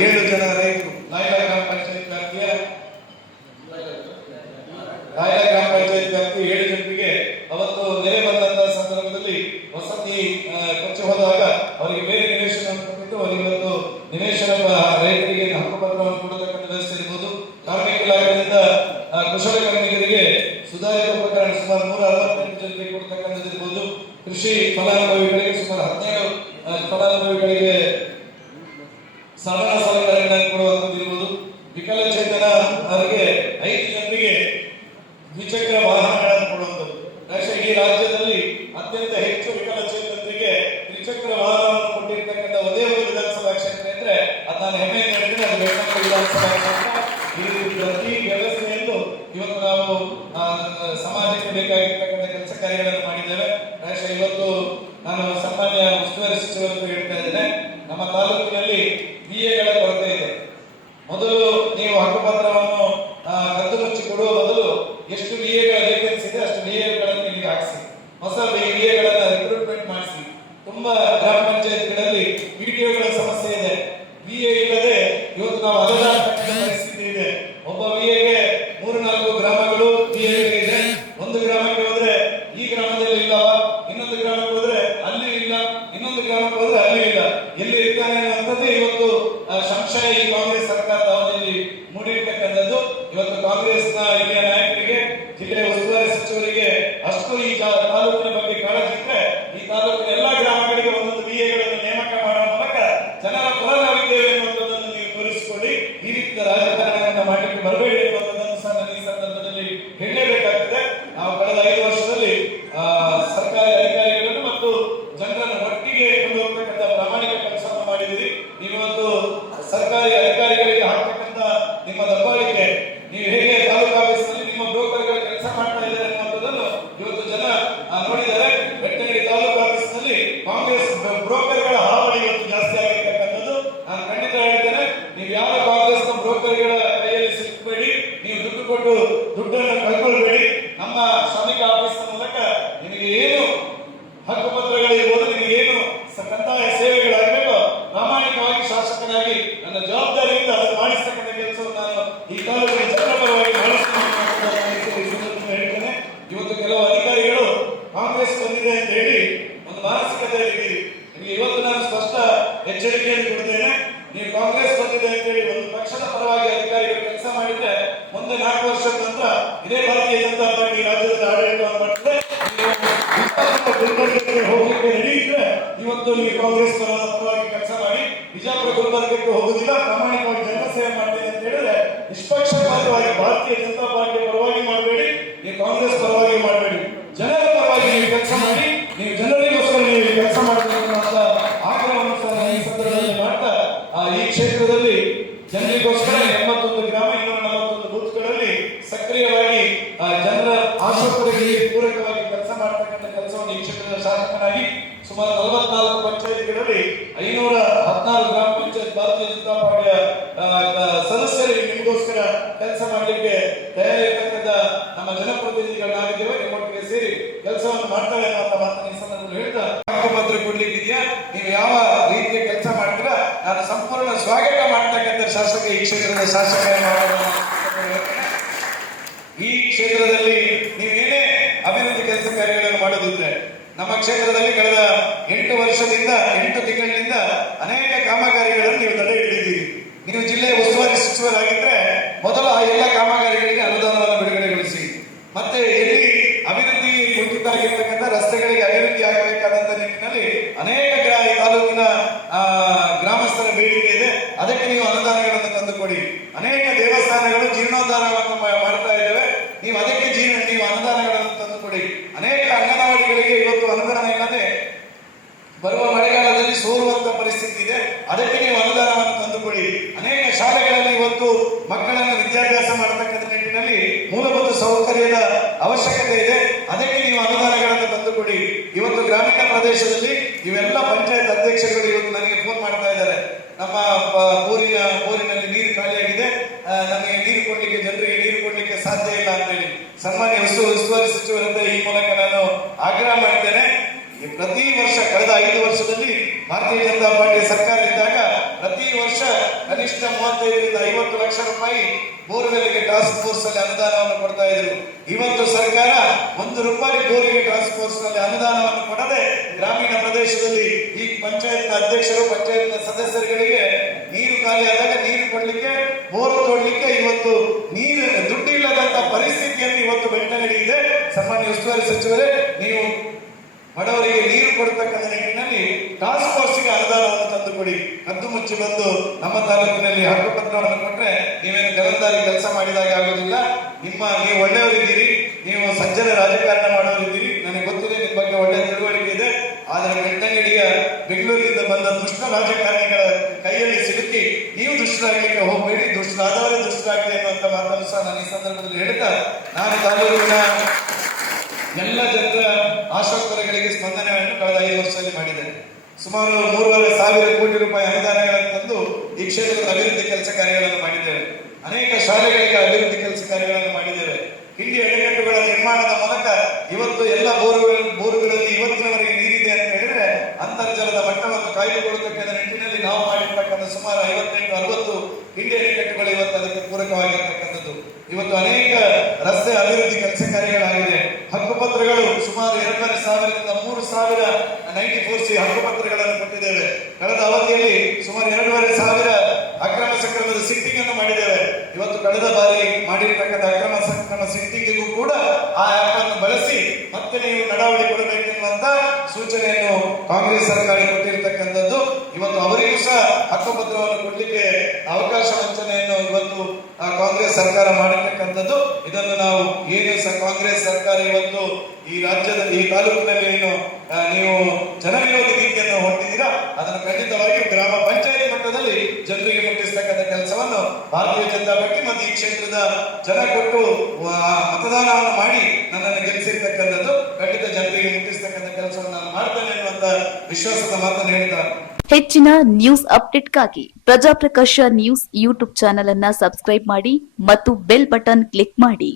ಏಳು ಜನ ರೈತರು. ಲಾಯ್ಲಾ ಗ್ರಾಮ ಪಂಚಾಯತ್ ವ್ಯಾಪ್ತಿಯ ಲಾಯ್ಲಾ ಗ್ರಾಮ ಪಂಚಾಯತ್ ವ್ಯಾಪ್ತಿ ಏಳು ಜನರಿಗೆ ಅವತ್ತು ನೆರೆ ಬಂದಂತಹ ಸಂದರ್ಭದಲ್ಲಿ ವಸತಿ ಕೊಚ್ಚಿ ಹೋದಾಗ ಅವರಿಗೆ ಬೇರೆ ನಿವೇಶನ ಕೊಟ್ಟಿದ್ದು ಅವರಿಗೆ ಒಂದು ನಿವೇಶನ ರೈತರಿಗೆ ಹಕ್ಕುಪತ್ರವನ್ನು ಕೊಡತಕ್ಕಂಥ ವ್ಯವಸ್ಥೆ ಇರ್ಬೋದು. ಕಾರ್ಮಿಕ ಇಲಾಖೆಯಿಂದ ಆ, ಕುಶಲಕರ್ಮಿಗರಿಗೆ ಸುಧಾರಿತ ಪ್ರಕರಣ ಸುಮಾರು ನೂರ ಅರವತ್ತೆಂಟು ಜನರಿಗೆ ಕೊಡ್ತಕ್ಕಂಥದ್ದು ಇರ್ಬೋದು. ಕೃಷಿ ಫಲಾನುಭವಿಗಳಿಗೆ ಸುಮಾರು ಹದಿನೇಳು ಫಲಾನುಭವಿಗಳಿಗೆ ಸಾಧನ ಸಲಕರಣೆಗಳನ್ನು ಕೊಡುವಂಥದ್ದು ಇರ್ಬೋದು ವಿಕಲಚೇತನ ಅವರಿಗೆ ಐದು ಜನರಿಗೆ ದ್ವಿಚಕ್ರ ವಾಹನಗಳನ್ನು ಕೊಡುವಂಥದ್ದು. ಈ ರಾಜ್ಯದಲ್ಲಿ ಅತ್ಯಂತ ಹೆಚ್ಚು ವಿಕಲಚೇತನರಿಗೆ ದ್ವಿಚಕ್ರ ವಾಹನವನ್ನು ಕೊಟ್ಟಿರ್ತಕ್ಕಂಥ ಒಂದೇ ಒಂದು ವಿಧಾನಸಭಾ ಕ್ಷೇತ್ರ ಇದ್ರೆ ಅದು ಹೆಮ್ಮೆಯಿಂದ ಹೇಳ್ತೀನಿ ಅದು ವಿಧಾನಸಭಾ ಕ್ಷೇತ್ರ. ಈ ಪ್ರತಿ ವ್ಯವಸ್ಥೆಯನ್ನು ಇವತ್ತು ನಾವು ಸಮಾಜಕ್ಕೆ ಬೇಕಾಗಿರ್ತಕ್ಕಂಥ ಕೆಲಸ ಕಾರ್ಯಗಳನ್ನು ಮಾಡಿದ್ದೇವೆ. ಬಹುಶಃ ಇವತ್ತು ನಾನು ಸಾಮಾನ್ಯ ಉಸ್ತುವಾರಿ ಸಚಿವರನ್ನು ಹೇಳ್ತಾ ಇದ್ದೇನೆ. ನಮ್ಮ ತಾಲೂಕಿನಲ್ಲಿ Nossa, bem ನೀವು ಕಾಂಗ್ರೆಸ್ ಪರದ ಪರವಾಗಿ ಕೆಲಸ ಮಾಡಿ ಬಿಜಾಪುರ ಗುಲ್ಬರ್ಗಕ್ಕೆ ಹೋಗುದಿಲ್ಲ ಪ್ರಾಮಾಣಿಕವಾಗಿ ಜನಸೇವೆ ಮಾಡ್ತೇನೆ ಅಂತ ಹೇಳಿದ್ರೆ ನಿಷ್ಪಕ್ಷಪಾತವಾಗಿ ಭಾರತೀಯ ಜನತಾ ಪಾರ್ಟಿ ಪರವಾಗಿ ಮಾಡಬೇಡಿ, ನೀವು ಕಾಂಗ್ರೆಸ್ ಪರವಾಗಿ ಮಾಡಬೇಡಿ. ಜನರ ಪರವಾಗಿ ನೀವು ಕೆಲಸ ಮಾಡಿ, ನೀವು ಜನರಿಗೋಸ್ಕರ ನೀವು ಕೆಲಸ ಮಾಡಬೇಕು ಅಂತ ಆಗ್ರಹವನ್ನು ಈ ಸಂದರ್ಭದಲ್ಲಿ ಮಾಡ್ತಾ ಈ ಕ್ಷೇತ್ರದಲ್ಲಿ ಜನರಿಗೋಸ್ಕರ ಎಂಬತ್ತೊಂದು ಗ್ರಾಮ ಇನ್ನೂರ ನಲವತ್ತೊಂದು ಬೂತ್ಗಳಲ್ಲಿ ಸಕ್ರಿಯವಾಗಿ ಆ, ಜನರ ಆಶೋತ್ತರಗಳಿಗೆ ಪೂರಕವಾಗಿ ಕೆಲಸ ಮಾಡತಕ್ಕಂಥ ಕೆಲಸವನ್ನು ಈ ಕ್ಷೇತ್ರದ ಶಾಸಕನಾಗಿ ಸುಮಾರು ನಲವತ್ನಾಲ್ಕು ಪಂಚಾಯತ್ಗಳಲ್ಲಿ ಐನೂರ ಹದಿನಾರು ಗ್ರಾಮ ಪಂಚಾಯತ್ ಭಾರತೀಯ ಜನತಾ ಪಾರ್ಟಿಯ ಆ, ಆ, ಸದಸ್ಯರು ನಿಮಗೋಸ್ಕರ ಕೆಲಸ ಮಾಡಲಿಕ್ಕೆ ತಯಾರಿರ್ತಕ್ಕಂಥ ನಮ್ಮ ಜನಪ್ರತಿನಿಧಿಗಳಾಗಿದ್ದೇವೆ ನಿಮ್ಮೊಟ್ಟಿಗೆ ಸೇರಿ ಕೆಲಸವನ್ನು ಮಾಡ್ತಾರೆ ಅಂತ ಮಾತನ್ನು ಈ ಸಂದರ್ಭದಲ್ಲಿ ಹೇಳ್ತಾ ಹಕ್ಕುಪತ್ರ ಕೊಡ್ಲಿಕ್ಕಿದೆಯಾ ನೀವು ಯಾವ ರೀತಿಯ ಕೆಲಸ ಮಾಡ್ತೀರಾ ನಾನು ಸಂಪೂರ್ಣ ಸ್ವಾಗತ ಮಾಡ್ತಕ್ಕಂಥ ಶಾಸಕ ಈ ಕ್ಷೇತ್ರದ ಶಾಸಕ. ಈ ಕ್ಷೇತ್ರದಲ್ಲಿ ನೀವೇನೇ ಅಭಿವೃದ್ಧಿ ಕೆಲಸ ಕಾರ್ಯಗಳನ್ನು ಮಾಡೋದಿದ್ರೆ ನಮ್ಮ ಕ್ಷೇತ್ರದಲ್ಲಿ ಕಳೆದ ಎಂಟು ವರ್ಷದಿಂದ, ಎಂಟು ತಿಂಗಳಿನಿಂದ ಅನೇಕ ಕಾಮಗಾರಿಗಳನ್ನು ನೀವು ತಡೆ ಹಿಡಿದಿದ್ದೀರಿ. ನೀವು ಜಿಲ್ಲೆಯ ಉಸ್ತುವಾರಿ ಸಚಿವರಾಗಿದ್ರೆ ಮೊದಲು ಆ ಎಲ್ಲ ಕಾಮಗಾರಿಗಳಿಗೆ ಅನುದಾನವನ್ನು ಬಿಡುಗಡೆಗೊಳಿಸಿ. ಮತ್ತೆ ಎಲ್ಲಿ ಅಭಿವೃದ್ಧಿ ಕುಂಠಿತ ಆಗಿರ್ತಕ್ಕಂಥ ರಸ್ತೆಗಳಿಗೆ ಅಭಿವೃದ್ಧಿ ಆಗಬೇಕಾದಂತ ನಿಟ್ಟಿನಲ್ಲಿ ಅನೇಕ ಗ್ರಾ ಈ ತಾಲೂಕಿನ ಆ, ಗ್ರಾಮಸ್ಥರ ಬೇಡಿಕೆ ಇದೆ ಅದಕ್ಕೆ ನೀವು ಅನುದಾನಗಳನ್ನು ತಂದುಕೊಡಿ ಅನೇಕ ದೇವಸ್ಥಾನಗಳು ಜೀರ್ಣೋದ್ಧಾರವನ್ನು ಮಾ- ಮಾಡ್ತಾ ಇದ್ದೇವೆ ನೀವು ನೀವು ಅನುದಾನಗಳನ್ನು ತಂದುಕೊಡಿ. ಅನೇಕ ಅಂಗನವಾಡಿಗಳಿಗೆ ಇವತ್ತು ಅನುದಾನ ಇಲ್ಲದೆ ಬರುವ ಮಳೆಗಾಲದಲ್ಲಿ ಸೋರುವಂತ ಪರಿಸ್ಥಿತಿ ಇದೆ. ಅದಕ್ಕೆ ನೀವು ಅನುದಾನವನ್ನು ತಂದುಕೊಡಿ. ಅನೇಕ ಶಾಲೆಗಳಲ್ಲಿ ಇವತ್ತು ಮಕ್ಕಳನ್ನು ವಿದ್ಯಾಭ್ಯಾಸ ಮಾಡತಕ್ಕಂಥ ನಿಟ್ಟಿನಲ್ಲಿ ಮೂಲಭೂತ ಸೌಕರ್ಯದ ಅವಶ್ಯಕತೆ ಇದೆ. ಅದಕ್ಕೆ ನೀವು ಅನುದಾನಗಳನ್ನು ತಂದುಕೊಡಿ. ಇವತ್ತು ಗ್ರಾಮೀಣ ಪ್ರದೇಶದಲ್ಲಿ ಇವೆಲ್ಲ ಪಂಚಾಯತ್ ಅಧ್ಯಕ್ಷರುಗಳು ಇವತ್ತು ನನಗೆ ಫೋನ್ ಮಾಡ್ತಾ ಇದ್ದಾರೆ. ನಮ್ಮ ಊರಿನ, ಊರಿನಲ್ಲಿ ನೀರು ಖಾಲಿಯಾಗಿದೆ. ನಮಗೆ ನೀರು ಕೊಡ್ಲಿಕ್ಕೆ, ಜನರಿಗೆ ನೀರು ಕೊಡ್ಲಿಕ್ಕೆ ಸಾಧ್ಯ ಇಲ್ಲ ಅಂತ ಸನ್ಮಾನ್ಯ ಉಸ್ತು ಉಸ್ತುವಾರಿ ಸಚಿವರಿಂದ ಈ ಮೂಲಕ ನಾನು ಆಗ್ರಹ ಮಾಡ್ತೇನೆ. ಪ್ರತಿ ವರ್ಷ ಕಳೆದ ಐದು ವರ್ಷದಲ್ಲಿ ಭಾರತೀಯ ಜನತಾ ಪಾರ್ಟಿ ಸರ್ಕಾರ ಇದ್ದಾಗ ಪ್ರತಿ ವರ್ಷ ಕನಿಷ್ಠ ಮೂವತ್ತೈದರಿಂದ ಐವತ್ತು ಲಕ್ಷ ರೂಪಾಯಿ ಬೋರ್ವೆಲ್ಗೆ ಟಾಸ್ಕ್ ಫೋರ್ಸ್ ಅಲ್ಲಿ ಅನುದಾನವನ್ನು ಕೊಡ್ತಾ ಇದ್ರು. ಇವತ್ತು ಸರ್ಕಾರ ಒಂದು ರೂಪಾಯಿ ಬೋರಿಗೆ ಟಾಸ್ಕ್ ಫೋರ್ಸ್ನಲ್ಲಿ ಅನುದಾನವನ್ನು ಕೊಡದೆ ಗ್ರಾಮೀಣ ಪ್ರದೇಶದಲ್ಲಿ ಈ ಪಂಚಾಯತ್ನ ಅಧ್ಯಕ್ಷರು, ಪಂಚಾಯತ್ನ ಸದಸ್ಯರುಗಳಿಗೆ ನೀರು ಖಾಲಿ ಆದಾಗ ನೀರು ಕೊಡ್ಲಿಕ್ಕೆ ಬೋರ್ ತೋಡ್ಲಿಕ್ಕೆ ಇವತ್ತು ನೀರು, ದುಡ್ಡು ಇಲ್ಲದಂತ ಪರಿಸ್ಥಿತಿಯಲ್ಲಿ ಇವತ್ತು ಬೆಳ್ತಂಗಡಿ ಇದೆ. ಸಾಮಾನ್ಯ ಉಸ್ತುವಾರಿ ಸಚಿವರೇ, ನೀವು ಬಡವರಿಗೆ ನೀರು ಕೊಡ್ತಕ್ಕಂಥ ನಿಟ್ಟಿನಲ್ಲಿ ಟಾಸ್ಕ್ ಫೋರ್ಸ್ಗೆ ಅನುದಾನವನ್ನು ತಂದು ಕೊಡಿ. ಕದ್ದು ಮುಚ್ಚಿ ಬಂದು ನಮ್ಮ ತಾಲೂಕಿನಲ್ಲಿ ಹಕ್ಕುಪತ್ರವನ್ನು ಕೊಟ್ಟರೆ ನೀವೇನು ಗಲಂದಾರಿ ಕೆಲಸ ಮಾಡಿದಾಗ ಆಗೋದಿಲ್ಲ. ನಿಮ್ಮ, ನೀವು ಒಳ್ಳೆಯವರಿದ್ದೀರಿ. ನೀವು ಸಜ್ಜನ ರಾಜಕಾರಣ ಮಾಡೋರಿದ್ದೀರಿ ನನಗೆ ಗೊತ್ತಿದೆ, ನಿಮ್ಮ ಬಗ್ಗೆ ಒಳ್ಳೆಯ ತಿಳುವಳಿಕೆ ಇದೆ. ಆದರೆ ಬೆಟ್ಟಂಗಡಿಯ ಬೆಂಗಳೂರಿನಿಂದ ಬಂದ ದುಷ್ಟ ರಾಜಕಾರಣಿಗಳ ಕೈಯಲ್ಲಿ ಸಿಲುಕಿ, ನೀವು ದುಷ್ಟರಾಗಲಿಕ್ಕೆ ಹೋಗಬೇಡಿ, ದುಷ್ಟರಾದವರೇ ದುಷ್ಟರಾಗಲಿ ಅನ್ನುವಂಥ ಮಾತನ್ನು ಸಹ ನಾನು ಈ ಸಂದರ್ಭದಲ್ಲಿ ಹೇಳ್ತಾ ನಾನು ತಾಲೂಕಿನ ಎಲ್ಲ ಜನರ ಆಶೋತ್ತರಗಳಿಗೆ ಸ್ಪಂದನೆಯನ್ನು ಕಳೆದ ಐದು ವರ್ಷದಲ್ಲಿ ಮಾಡಿದ್ದೇನೆ ಸುಮಾರು ಮೂರುವರೆ ಸಾವಿರ ಕೋಟಿ ರೂಪಾಯಿ ಅನುದಾನಗಳನ್ನು ತಂದು ಈ ಕ್ಷೇತ್ರದ ಅಭಿವೃದ್ಧಿ ಕೆಲಸ ಕಾರ್ಯಗಳನ್ನು ಮಾಡಿದ್ದೇವೆ. ಅನೇಕ ಶಾಲೆಗಳಿಗೆ ಅಭಿವೃದ್ಧಿ ಕೆಲಸ ಕಾರ್ಯಗಳನ್ನು ಮಾಡಿದ್ದೇವೆ. ಇಲ್ಲಿ ಅಣೆಕಟ್ಟುಗಳ ನಿರ್ಮಾಣದ ಮೂಲಕ ಇವತ್ತು ಎಲ್ಲ ಬೋರುಗಳು ಬೋರುಗಳಲ್ಲಿ ಇವತ್ತಿನವರೆಗೆ ಅಂತರ್ಜಲದ ಮಟ್ಟವನ್ನು ಕಾಯ್ದುಕೊಳ್ಳತಕ್ಕಂಥ ನಿಟ್ಟಿನಲ್ಲಿ ನಾವು ಮಾಡಿರ್ತಕ್ಕಂಥ ಸುಮಾರು ಐವತ್ತೆಂಟು ಅರವತ್ತು ಹಿಂದೆ ಅಣೆಕಟ್ಟುಗಳು ಇವತ್ತು ಅದಕ್ಕೆ ಪೂರಕವಾಗಿರ್ತಕ್ಕಂಥದ್ದು. ಇವತ್ತು ಅನೇಕ ರಸ್ತೆ ಅಭಿವೃದ್ಧಿ ಕೆಲಸ ಕಾರ್ಯಗಳಾಗಿದೆ. ಹಕ್ಕುಪತ್ರಗಳು ಸುಮಾರು ಎರಡೂವರೆ ಸಾವಿರದಿಂದ ಮೂರು ಸಾವಿರ ನೈಂಟಿ ಫೋರ್ ಸಿ ಹಕ್ಕುಪತ್ರಗಳನ್ನು ಕೊಟ್ಟಿದ್ದೇವೆ. ಕಳೆದ ಅವಧಿಯಲ್ಲಿ ಸುಮಾರು ಎರಡೂವರೆ ಸಾವಿರ ಅಕ್ರಮ ಸಕ್ರಮದ ಸಿಟ್ಟಿಂಗ್ ಅನ್ನು ಮಾಡಿದ್ದೇವೆ. ಇವತ್ತು ಕಳೆದ ಬಾರಿ ಮಾಡಿರ್ತಕ್ಕಂಥ ಅಕ್ರಮ ಸಕ್ರಮ ಸಿಟ್ಟಿಂಗಿಗೂ ಕೂಡ ಆ ಆಪ್ ಅನ್ನು ಬಳಸಿ ಮತ್ತೆ ನೀವು ನಡಾವಳಿ ಕೊಡಬೇಕೆನ್ನುವಂತ ಸೂಚನೆಯನ್ನು ಕಾಂಗ್ರೆಸ್ ಸರ್ಕಾರ ಕೊಟ್ಟಿರ್ತಕ್ಕಂಥದ್ದು. ಇವತ್ತು ಅವರಿಗೂ ಸಹ ಹಕ್ಕುಪತ್ರವನ್ನು ಕೊಡ್ಲಿಕ್ಕೆ ಅವಕಾಶ ವಂಚನೆಯನ್ನು ಇವತ್ತು ಕಾಂಗ್ರೆಸ್ ಸರ್ಕಾರ ಮಾಡಿರ್ತಕ್ಕಂಥದ್ದು. ಇದನ್ನು ನಾವು ಏನು ಸಹ ಕಾಂಗ್ರೆಸ್ ಸರ್ಕಾರ ಇವತ್ತು ಈ ರಾಜ್ಯದ, ಈ ತಾಲೂಕಿನಲ್ಲಿ ಏನು ನೀವು ಜನವಿರೋಧಿ ನೀತಿಯನ್ನು ಹೊಂದಿದ್ದೀರಾ? ಅದನ್ನು ಖಂಡಿತವಾಗಿ ಗ್ರಾಮ ಪಂಚಾಯತ್ ಮಟ್ಟದಲ್ಲಿ ಜನರಿಗೆ ಮುಟ್ಟಿಸ್ತಕ್ಕಂಥ ಕೆಲಸವನ್ನು ಭಾರತೀಯ ಜನತಾ ಪಾರ್ಟಿ ಮತ್ತು ಈ ಕ್ಷೇತ್ರದ ಜನ ಕೊಟ್ಟು ಮತದಾನವನ್ನು ಮಾಡಿ ನನ್ನನ್ನು ಗೆಲ್ಲಿಸಿರ್ತಕ್ಕಂಥದ್ದು, ಖಂಡಿತ ಜನತೆಗೆ ಮುಟ್ಟಿಸ್ತಕ್ಕಂಥ ಕೆಲಸವನ್ನು ನಾನು ಮಾಡ್ತೇನೆ ಎನ್ನುವಂತ ವಿಶ್ವಾಸದ ಮಾತನ್ನು ಹೇಳ್ತಾರೆ ಹೆಚ್ಚಿನ ನ್ಯೂಸ್ ಅಪ್ಡೇಟ್ಗಾಗಿ ಪ್ರಜಾಪ್ರಕಾಶ ನ್ಯೂಸ್ ಯೂಟ್ಯೂಬ್ ಚಾನೆಲ್ ಅನ್ನ ಸಬ್ಸ್ಕ್ರೈಬ್ ಮಾಡಿ ಮತ್ತು ಬೆಲ್ ಬಟನ್ ಕ್ಲಿಕ್ ಮಾಡಿ.